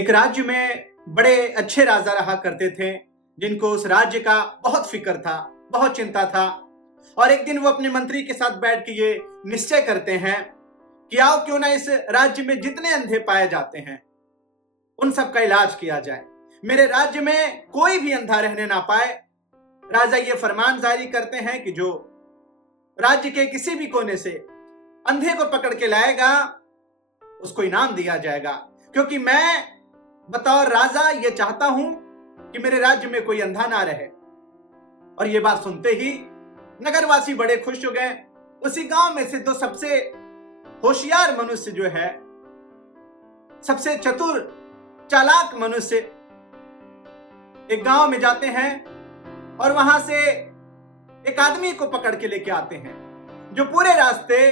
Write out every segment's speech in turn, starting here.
एक राज्य में बड़े अच्छे राजा रहा करते थे, जिनको उस राज्य का बहुत फिक्र था, बहुत चिंता था। और एक दिन वो अपने मंत्री के साथ बैठ के ये निश्चय करते हैं कि आओ क्यों ना इस राज्य में जितने अंधे पाए जाते हैं उन सब का इलाज किया जाए, मेरे राज्य में कोई भी अंधा रहने ना पाए। राजा ये फरमान जारी करते हैं कि जो राज्य के किसी भी कोने से अंधे को पकड़ के लाएगा उसको इनाम दिया जाएगा, क्योंकि मैं बतौर राजा ये चाहता हूं कि मेरे राज्य में कोई अंधा ना रहे। और ये बात सुनते ही नगरवासी बड़े खुश हो गए। उसी गांव में से दो सबसे होशियार मनुष्य जो है, सबसे चतुर चालाक मनुष्य एक गांव में जाते हैं और वहां से एक आदमी को पकड़ के लेके आते हैं जो पूरे रास्ते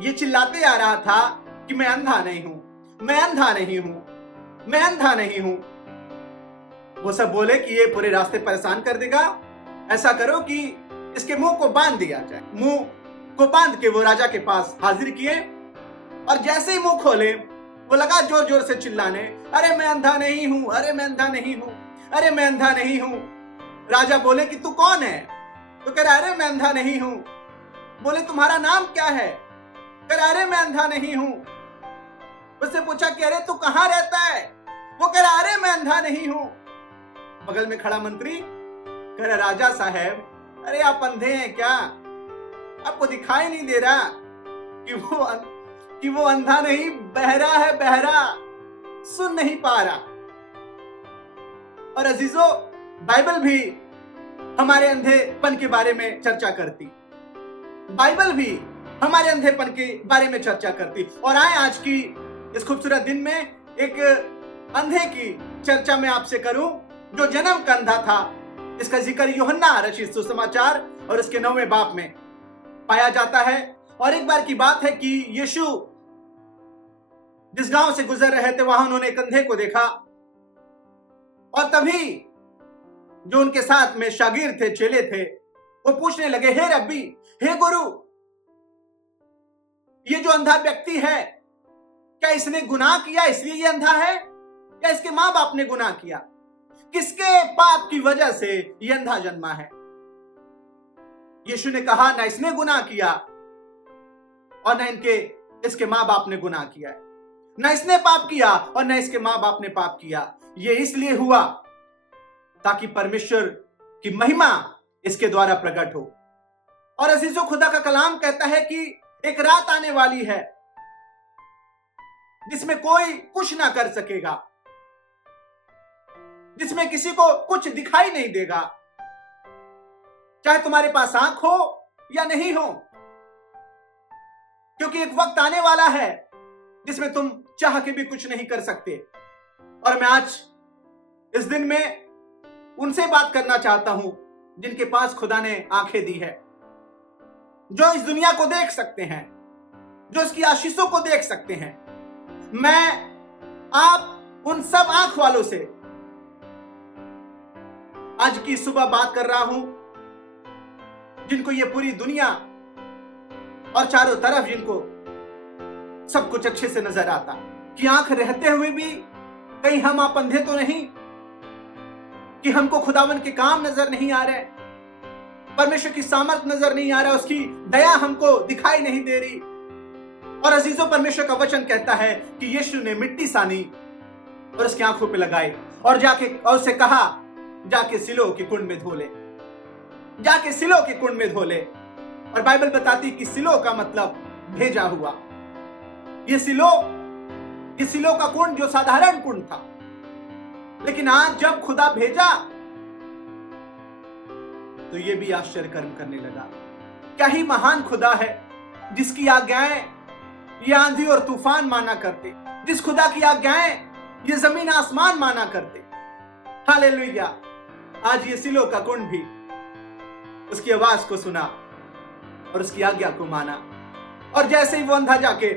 ये चिल्लाते आ रहा था कि मैं अंधा नहीं हूं, मैं अंधा नहीं हूं, मैं अंधा नहीं हूं। वो सब बोले कि ये पूरे रास्ते परेशान कर देगा, ऐसा करो कि इसके मुंह को बांध दिया जाए। मुंह को बांध के वो राजा के पास हाजिर किए और जैसे ही मुंह खोले वो लगा जोर जोर से चिल्लाने, अरे मैं अंधा नहीं हूं, अरे मैं अंधा नहीं हूं, अरे मैं अंधा नहीं हूं। राजा बोले कि तू कौन है? तो कह रहा अरे मैं अंधा नहीं हूं। बोले तुम्हारा नाम क्या है? कह रहा अरे मैं अंधा नहीं हूं। उससे पूछा कि अरे तू कहां रहता है? वो कह रहा अरे मैं अंधा नहीं हूं। बगल में खड़ा मंत्री कह रहा राजा साहब, अरे आप अंधे हैं क्या? आपको दिखाई नहीं दे रहा कि वो अंधा नहीं, बहरा है, बहरा, सुन नहीं पा रहा। और अजीजों, बाइबल भी हमारे अंधेपन के बारे में चर्चा करती, बाइबल भी हमारे अंधेपन के बारे में चर्चा करती। और आए आज की इस खूबसूरत दिन में एक अंधे की चर्चा मैं आपसे करूं जो जन्म का अंधा था। इसका जिक्र यूहन्ना रचित सुसमाचार और इसके 9वें बाब में पाया जाता है। और एक बार की बात है कि यीशु जिस गांव से गुजर रहे थे वहां उन्होंने एक अंधे को देखा और तभी जो उनके साथ में शागिर्द थे, चेले थे, वो पूछने लगे, हे रब्बी, हे गुरु, ये जो अंधा व्यक्ति है क्या इसने गुनाह किया इसलिए ये अंधा है या इसके मां बाप ने गुनाह किया? किसके पाप की वजह से ये अंधा जन्मा है? यीशु ने कहा ना इसने गुनाह किया और ना इसके मां बाप ने गुनाह किया है, ना इसने पाप किया और ना इसके मां बाप ने पाप किया। ये इसलिए हुआ ताकि परमेश्वर की महिमा इसके द्वारा प्रकट हो। और अजीजों, खुदा का कलाम कहता है कि एक रात आने वाली है जिसमें कोई कुछ ना कर सकेगा, जिसमें किसी को कुछ दिखाई नहीं देगा, चाहे तुम्हारे पास आंख हो या नहीं हो, क्योंकि एक वक्त आने वाला है जिसमें तुम चाह के भी कुछ नहीं कर सकते। और मैं आज इस दिन में उनसे बात करना चाहता हूं जिनके पास खुदा ने आंखें दी है, जो इस दुनिया को देख सकते हैं, जो इसकी आशीषों को देख सकते हैं। मैं आप उन सब आंख वालों से आज की सुबह बात कर रहा हूं जिनको ये पूरी दुनिया और चारों तरफ जिनको सब कुछ अच्छे से नजर आता, कि आंख रहते हुए भी कहीं हम आप अंधे तो नहीं, कि हमको खुदावन के काम नजर नहीं आ रहे, परमेश्वर की सामर्थ नजर नहीं आ रहा, उसकी दया हमको दिखाई नहीं दे रही। और अजीजों, परमेश्वर का वचन कहता है कि यीशु ने मिट्टी सानी और उसकी आंखों पे लगाई और उसे कहा जाके सिलो के कुंड में धो ले, जाके सिलो के कुंड में धो ले। और बाइबल बताती कि सिलो का मतलब भेजा हुआ। ये सिलो का कुंड जो साधारण कुंड था, लेकिन आज जब खुदा भेजा तो ये भी आश्चर्य कर्म करने लगा। क्या ही महान खुदा है जिसकी आज्ञाएं ये आंधी और तूफान माना करते, जिस खुदा की आज्ञाएं ये जमीन आसमान माना करते। हालेलुया। आज ये सिलो का कुंड भी उसकी आवाज को सुना और उसकी आज्ञा को माना। और जैसे ही वो अंधा जाके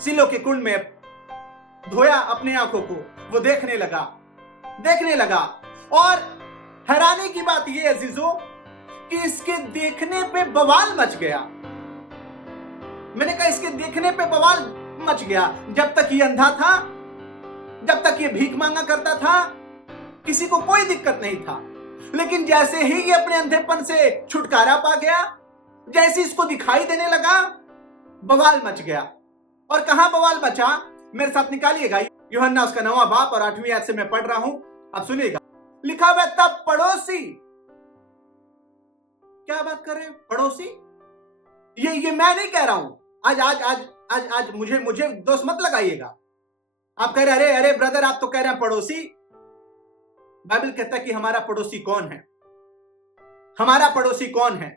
सिलो के कुंड में धोया अपने आंखों को, वो देखने लगा। और हैरानी की बात यह अजीजों कि इसके देखने पे बवाल मच गया। मैंने कहा इसके देखने पे बवाल मच गया। जब तक ये अंधा था जब तक ये भीख मांगा करता था किसी को कोई दिक्कत नहीं था, लेकिन जैसे ही ये अपने अंधेपन से छुटकारा पा गया, जैसे इसको दिखाई देने लगा, बवाल मच गया। और कहां बवाल मचा, मेरे साथ निकालिएगा यूहन्ना उसका 9वां बाब और 8वीं आयत से मैं पढ़ रहा हूं, आप सुनिएगा। लिखा हुआ तब पड़ोसी, क्या बात कर रहे हैं पड़ोसी, ये मैं नहीं कह रहा हूं। आज आज आज आज आज मुझे दोस्त मत लगाइएगा। आप कह रहे अरे अरे ब्रदर आप तो कह रहे हैं पड़ोसी। बाइबल कहता है कि हमारा पड़ोसी कौन है। हमारा पड़ोसी कौन है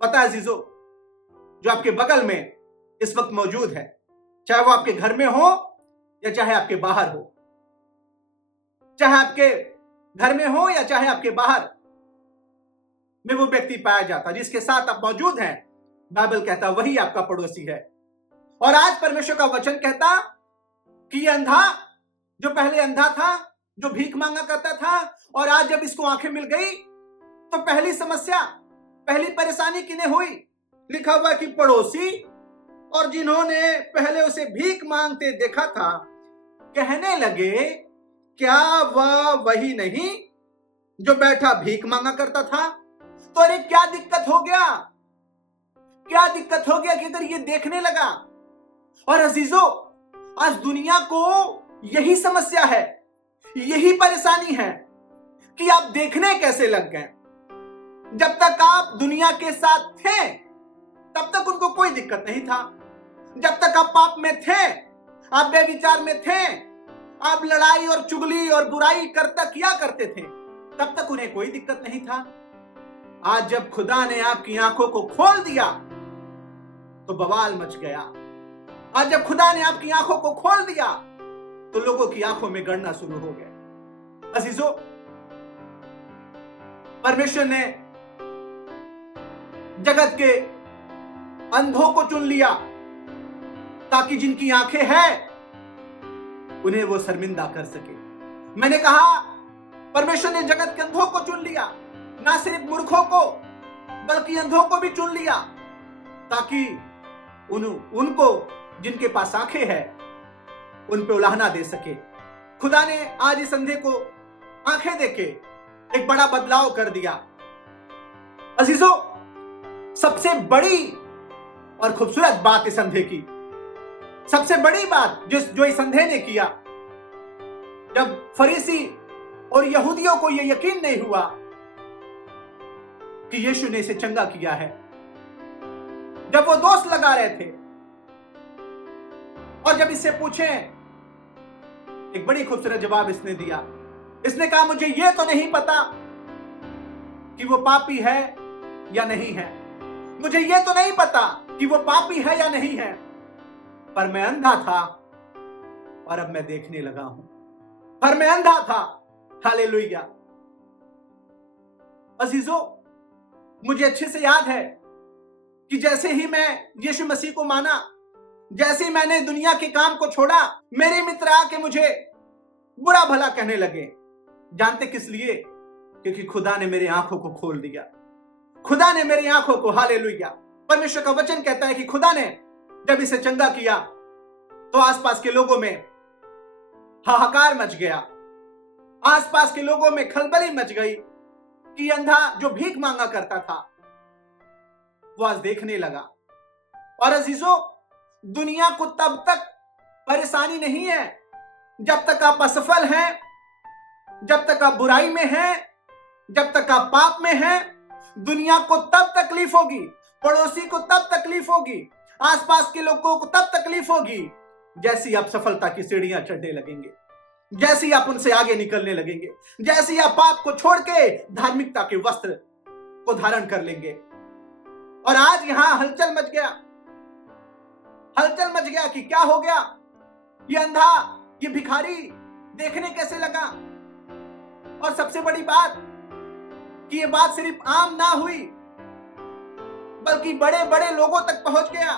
पता है अजीजों? जो आपके बगल में इस वक्त मौजूद है, चाहे वो आपके घर में हो या चाहे आपके बाहर हो, चाहे आपके घर में हो या चाहे आपके बाहर में वो व्यक्ति पाया जाता जिसके साथ आप मौजूद हैं, बाइबल कहता वही आपका पड़ोसी है। और आज परमेश्वर का वचन कहता कि ये अंधा जो पहले अंधा था, जो भीख मांगा करता था, और आज जब इसको आंखें मिल गई तो पहली समस्या, पहली परेशानी किन्हें हुई? लिखा हुआ कि पड़ोसी और जिन्होंने पहले उसे भीख मांगते देखा था कहने लगे क्या वह वही नहीं जो बैठा भीख मांगा करता था? तो अरे क्या दिक्कत हो गया, क्या दिक्कत हो गया कि इधर ये देखने लगा। और अजीजों आज दुनिया को यही समस्या है, यही परेशानी है कि आप देखने कैसे लग गए। जब तक आप दुनिया के साथ थे तब तक उनको कोई दिक्कत नहीं था। जब तक आप पाप में थे, आप बेविचार में थे, आप लड़ाई और चुगली और बुराई किया करते थे, तब तक उन्हें कोई दिक्कत नहीं था। आज जब खुदा ने आपकी आंखों को खोल दिया तो बवाल मच गया। आज जब खुदा ने आपकी आंखों को खोल दिया तो लोगों की आंखों में गड़ना शुरू हो गया। अजीजों परमेश्वर ने जगत के अंधों को चुन लिया ताकि जिनकी आंखें हैं उन्हें वो शर्मिंदा कर सके। मैंने कहा परमेश्वर ने जगत के अंधों को चुन लिया, ना सिर्फ मूर्खों को बल्कि अंधों को भी चुन लिया ताकि उनको जिनके पास आंखें हैं उन पे उलाहना दे सके। खुदा ने आज इस अंधे को आंखें देके एक बड़ा बदलाव कर दिया। अजीजों सबसे बड़ी और खूबसूरत बात इस अंधे की, सबसे बड़ी बात जो इस अंधे ने किया, जब फरीसी और यहूदियों को यह यकीन नहीं हुआ कि यीशु ने इसे चंगा किया है, जब वो दोष लगा रहे थे और जब इससे पूछे, एक बड़ी खूबसूरत जवाब इसने दिया। इसने कहा मुझे यह तो नहीं पता कि वो पापी है या नहीं है, मुझे यह तो नहीं पता कि वो पापी है या नहीं है, पर मैं अंधा था और अब मैं देखने लगा हूं। पर मैं अंधा था, हालेलुया। अजीजों मुझे अच्छे से याद है कि जैसे ही मैं यीशु मसीह को माना, जैसे ही मैंने दुनिया के काम को छोड़ा, मेरे मित्र आके मुझे बुरा भला कहने लगे। जानते किस लिए? क्योंकि खुदा ने मेरी आंखों को खोल दिया। खुदा ने मेरी आंखों को, हालेलुया। परमेश्वर का वचन कहता है कि खुदा ने जब इसे चंगा किया तो आसपास के लोगों में हाहाकार मच गया, आसपास के लोगों में खलबली मच गई कि अंधा जो भीख मांगा करता था वो आज देखने लगा। और अजीजों दुनिया को तब तक परेशानी नहीं है जब तक आप असफल हैं, जब तक आप बुराई में हैं, जब तक आप पाप में हैं। दुनिया को तब तकलीफ होगी, पड़ोसी को तब तकलीफ होगी, आसपास के लोगों को तब तकलीफ होगी जैसी आप सफलता की सीढ़ियां चढ़ने लगेंगे, जैसी आप उनसे आगे निकलने लगेंगे, जैसी आप पाप को छोड़ के धार्मिकता के वस्त्र को धारण कर लेंगे। और आज यहां हलचल मच गया, हलचल मच गया कि क्या हो गया, ये अंधा, ये भिखारी देखने कैसे लगा। और सबसे बड़ी बात कि ये बात सिर्फ आम ना हुई बल्कि बड़े बड़े लोगों तक पहुंच गया।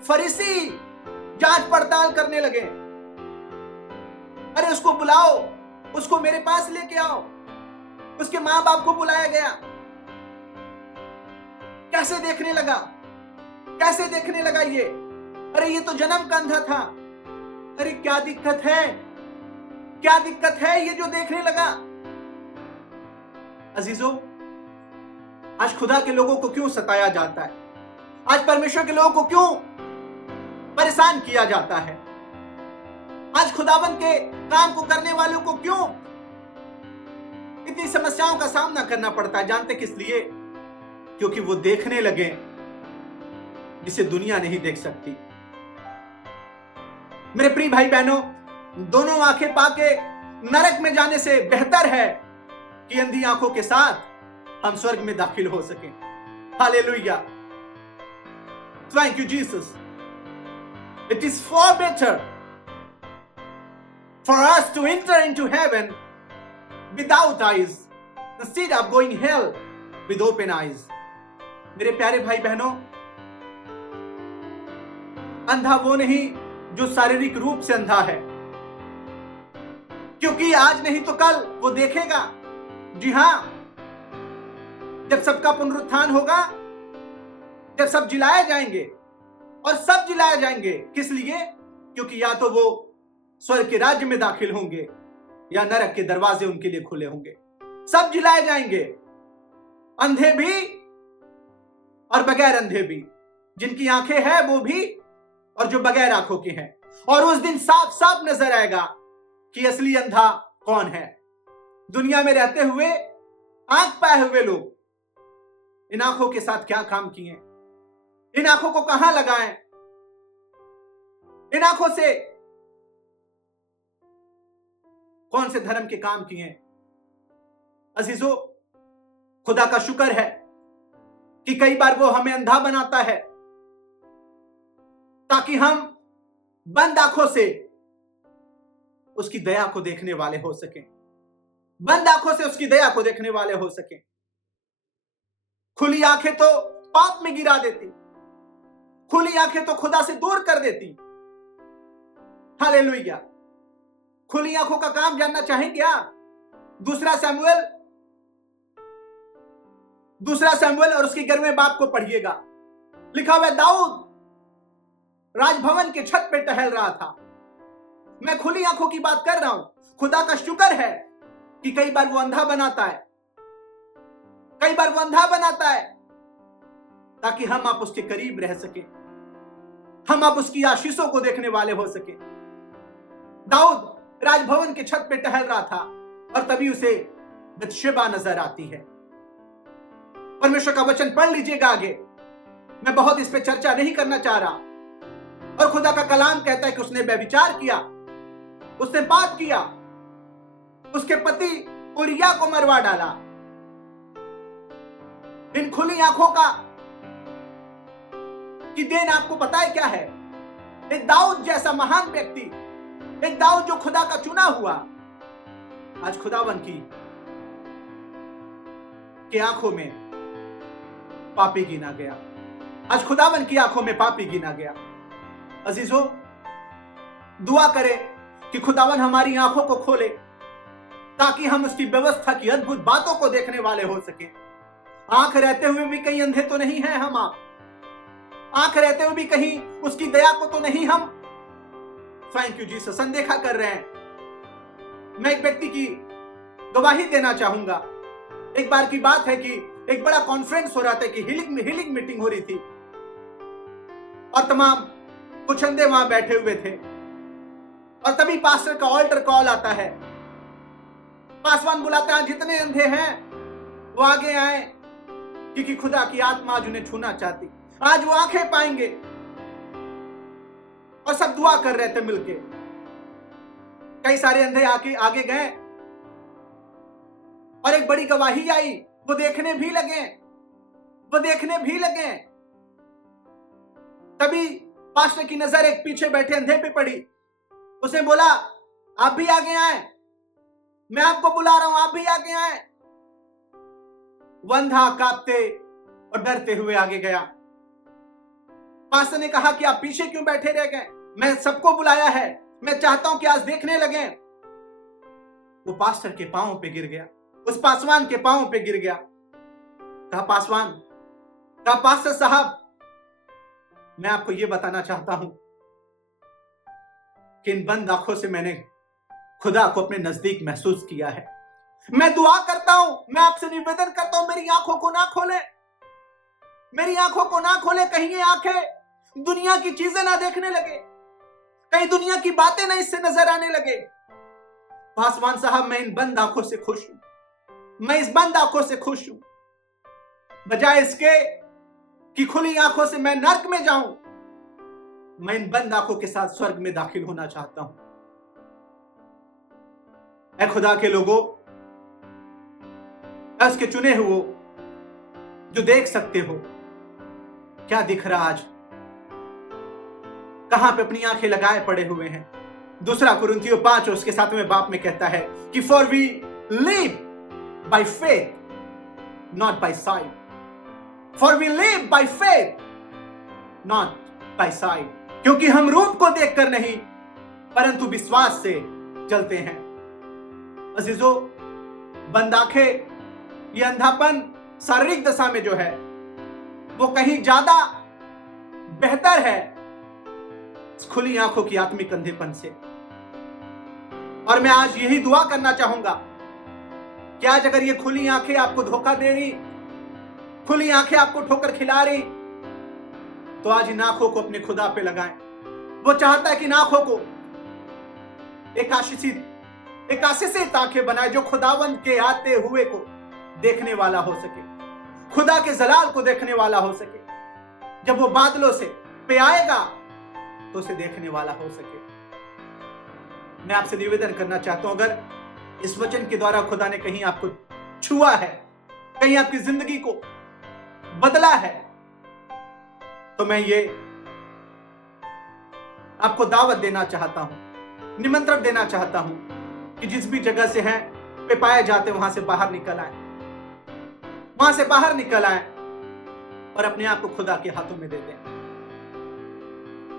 फरीसी जांच पड़ताल करने लगे, अरे उसको बुलाओ, उसको मेरे पास लेके आओ। उसके मां बाप को बुलाया गया। कैसे देखने लगा, कैसे देखने लगा ये? अरे ये तो जन्म का अंधा था, अरे क्या दिक्कत है, क्या दिक्कत है ये जो देखने लगा। अजीजों, आज खुदा के लोगों को क्यों सताया जाता है? आज परमेश्वर के लोगों को क्यों परेशान किया जाता है? आज खुदावन के काम को करने वालों को क्यों इतनी समस्याओं का सामना करना पड़ता है? जानते किस लिए? क्योंकि वो देखने लगे जिसे दुनिया नहीं देख सकती। मेरे प्रिय भाई बहनों, दोनों आंखें पाके नरक में जाने से बेहतर है कि अंधी आंखों के साथ हम स्वर्ग में दाखिल हो सकें। Hallelujah, thank you Jesus. It is for better for us to enter into heaven without eyes instead of going hell with open eyes। मेरे प्यारे भाई बहनों, अंधा वो नहीं जो शारीरिक रूप से अंधा है, क्योंकि आज नहीं तो कल वो देखेगा। जी हां, जब सबका पुनरुत्थान होगा, जब सब जिलाए जाएंगे, और सब जिलाए जाएंगे किस लिए? क्योंकि या तो वो स्वर्ग के राज्य में दाखिल होंगे या नरक के दरवाजे उनके लिए खुले होंगे। सब जिलाए जाएंगे, अंधे भी और बगैर अंधे भी, जिनकी आंखें हैं वो भी और जो बगैर आंखों के हैं। और उस दिन साफ साफ नजर आएगा कि असली अंधा कौन है। दुनिया में रहते हुए आंख पाए हुए लोग इन आंखों के साथ क्या काम किए, इन आंखों को कहां लगाएं, इन आंखों से कौन से धर्म के काम किए। अजीजों, खुदा का शुक्र है कि कई बार वो हमें अंधा बनाता है ताकि हम बंद आंखों से उसकी दया को देखने वाले हो सकें, बंद आंखों से उसकी दया को देखने वाले हो सकें। खुली आंखें तो पाप में गिरा देती, खुली आंखें तो खुदा से दूर कर देती। हालेलुया। खुली आंखों का काम जानना चाहें क्या? दूसरा सैमुएल और उसके 11वें बाब को पढ़िएगा। लिखा हुआ, दाऊद राजभवन के छत पे टहल रहा था। मैं खुली आंखों की बात कर रहा हूं। खुदा का शुक्र है कि कई बार वो अंधा बनाता है, कई बार वो अंधा बनाता है ताकि हम आप उसके करीब रह सके, हम आप उसकी आशीषों को देखने वाले हो सके। दाऊद राजभवन के छत पे टहल रहा था और तभी उसे बतशेबा नजर आती है। परमेश्वर का वचन पढ़ लीजिएगा आगे, मैं बहुत इस पे चर्चा नहीं करना चाह रहा। और खुदा का कलाम कहता है कि उसने व्यभिचार किया, उसने पाप किया, उसके पति उरिया को मरवा डाला। इन खुली आंखों का की देन आपको पता है क्या है? एक दाऊद जैसा महान व्यक्ति, एक दाऊद जो खुदा का चुना हुआ, आज खुदावन की आंखों में पापी गिना गया। आज खुदावन की आंखों में पापी गिना गया। अजीजों, दुआ करें कि खुदावन हमारी आंखों को खोले ताकि हम उसकी व्यवस्था की अद्भुत बातों को देखने वाले हो सके। आंख रहते हुए भी कहीं अंधे तो नहीं हैं हम आप, आंख रहते हुए भी कहीं उसकी दया को तो नहीं हम, थैंक यू जीसस, अनदेखा कर रहे हैं। मैं एक व्यक्ति की गवाही देना चाहूंगा। एक बार की बात है कि एक बड़ा कॉन्फ्रेंस हो रहा था कि हीलिंग मीटिंग हो रही थी और तमाम कुछ अंधे वहां बैठे हुए थे। और तभी पास्टर का ऑल्टर कॉल आता है, पासवान बुलाता है, जितने अंधे हैं वो आगे आए क्योंकि खुदा की आत्मा आज उन्हें छूना चाहती, आज वो आंखें पाएंगे। और सब दुआ कर रहे थे मिलके। कई सारे अंधे आगे गए और एक बड़ी गवाही आई, वो देखने भी लगे, वो देखने भी लगे। तभी पास्टर की नजर एक पीछे बैठे अंधे पे पड़ी। उसने बोला, आप भी आगे आए, मैं आपको बुला रहा हूं, आप भी आगे आए। वो अंधा कांपते और डरते हुए आगे गया। पास्टर ने कहा कि आप पीछे क्यों बैठे रह गए? मैं सबको बुलाया है, मैं चाहता हूं कि आज देखने लगे। वो पास्टर के पांवों पे गिर गया, उस पासवान के पांवों पे गिर गया। कहा, पासवान, कहा, पास्टर साहब, मैं आपको यह बताना चाहता हूं कि इन बंद आंखों से मैंने खुदा को अपने नजदीक महसूस किया है। मैं दुआ करता हूं, मैं आपसे निवेदन करता हूं, मेरी आंखों को ना खोले, मेरी आंखों को ना खोले, कहीं ये आंखें दुनिया की चीजें ना देखने लगे, कहीं दुनिया की बातें ना इससे नजर आने लगे। पासवान साहब, मैं इन बंद आंखों से खुश हूं, मैं इस बंद आंखों से खुश हूं, बजाय इसके कि खुली आंखों से मैं नर्क में जाऊं, मैं इन बंद आंखों के साथ स्वर्ग में दाखिल होना चाहता हूं। ऐ खुदा के लोगों, उसके चुने हुए जो देख सकते हो, क्या दिख रहा आज? कहां पे अपनी आंखें लगाए पड़े हुए हैं? दूसरा कुरिन्थियों 5 और उसके 7वें बाब में कहता है कि for we live by faith not by sight, for we live by faith not by sight, क्योंकि हम रूप को देखकर नहीं परंतु विश्वास से चलते हैं। अजीजों, बंद आंखें, यह अंधापन शारीरिक दशा में जो है वो कहीं ज्यादा बेहतर है खुली आंखों की आत्मिक अंधेपन से। और मैं आज यही दुआ करना चाहूंगा कि आज अगर ये खुली आंखें आपको धोखा दे रही, खुली आंखें आपको ठोकर खिला रही, तो आज इन आंखों को अपने खुदा पे लगाएं। वो चाहता है कि इन आंखों को एक आशीषित आंखें बनाए, जो खुदावंद के आते हुए को देखने वाला हो सके, खुदा के जलाल को देखने वाला हो सके। जब वो बादलों से पे आएगा तो उसे देखने वाला हो सके। मैं आपसे निवेदन करना चाहता हूं, अगर इस वचन के द्वारा खुदा ने कहीं आपको छुआ है, कहीं आपकी जिंदगी को बदला है, तो मैं ये आपको दावत देना चाहता हूं, निमंत्रण देना चाहता हूं कि जिस भी जगह से हैं पे पाए जाते वहां से बाहर निकल आए, वहां से बाहर निकल आए और अपने आप को खुदा के हाथों में दे दें।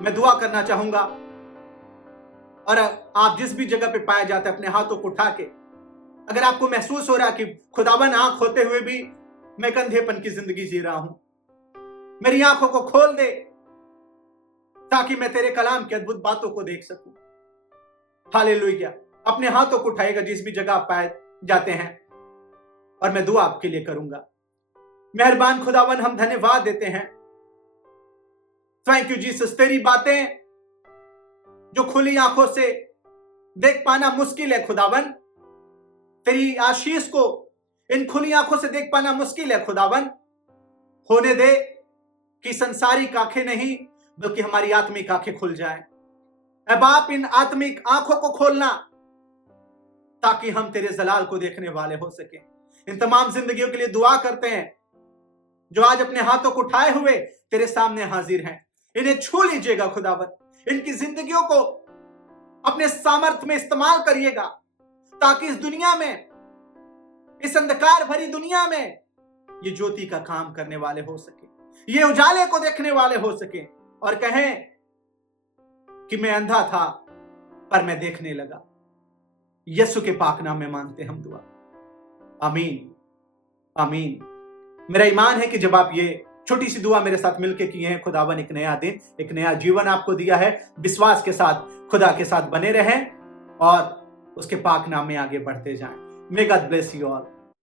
मैं दुआ करना चाहूंगा, और आप जिस भी जगह पे पाए जाते अपने हाथों को उठा के, अगर आपको महसूस हो रहा कि खुदावन आंख होते हुए भी मैं कंधेपन की जिंदगी जी रहा हूं, मेरी आंखों को खोल दे ताकि मैं तेरे कलाम की अद्भुत बातों को देख सकूं। हालेलुया। अपने हाथों को उठाएगा जिस भी जगह आप पाए जाते हैं, और मैं दुआ आपके लिए करूंगा। मेहरबान खुदावन, हम धन्यवाद देते हैं। थैंक यू जीसस, तेरी बातें जो खुली आंखों से देख पाना मुश्किल है खुदावन, तेरी आशीष को इन खुली आंखों से देख पाना मुश्किल है खुदावन। होने दे कि संसारिक आंखें नहीं बल्कि हमारी आत्मिक आंखें खुल जाएं। अब आप इन आत्मिक आंखों को खोलना ताकि हम तेरे जलाल को देखने वाले हो सके। इन तमाम जिंदगियों के लिए दुआ करते हैं जो आज अपने हाथों को उठाए हुए तेरे सामने हाजिर हैं। इन्हें छू लीजिएगा खुदावन, इनकी जिंदगियों को अपने सामर्थ्य में इस्तेमाल करिएगा ताकि इस दुनिया में, इस अंधकार भरी दुनिया में ये ज्योति का काम करने वाले हो सके, ये उजाले को देखने वाले हो सके और कहें कि मैं अंधा था पर मैं देखने लगा। यीशु के पाक नाम में मांगते हम दुआ, आमीन आमीन। मेरा ईमान है कि जब आप ये छोटी सी दुआ मेरे साथ मिलके किए हैं, खुदावन एक नया दिन, एक नया जीवन आपको दिया है। विश्वास के साथ खुदा के साथ बने रहें और उसके पाक नाम में आगे बढ़ते जाएं। May God bless you all.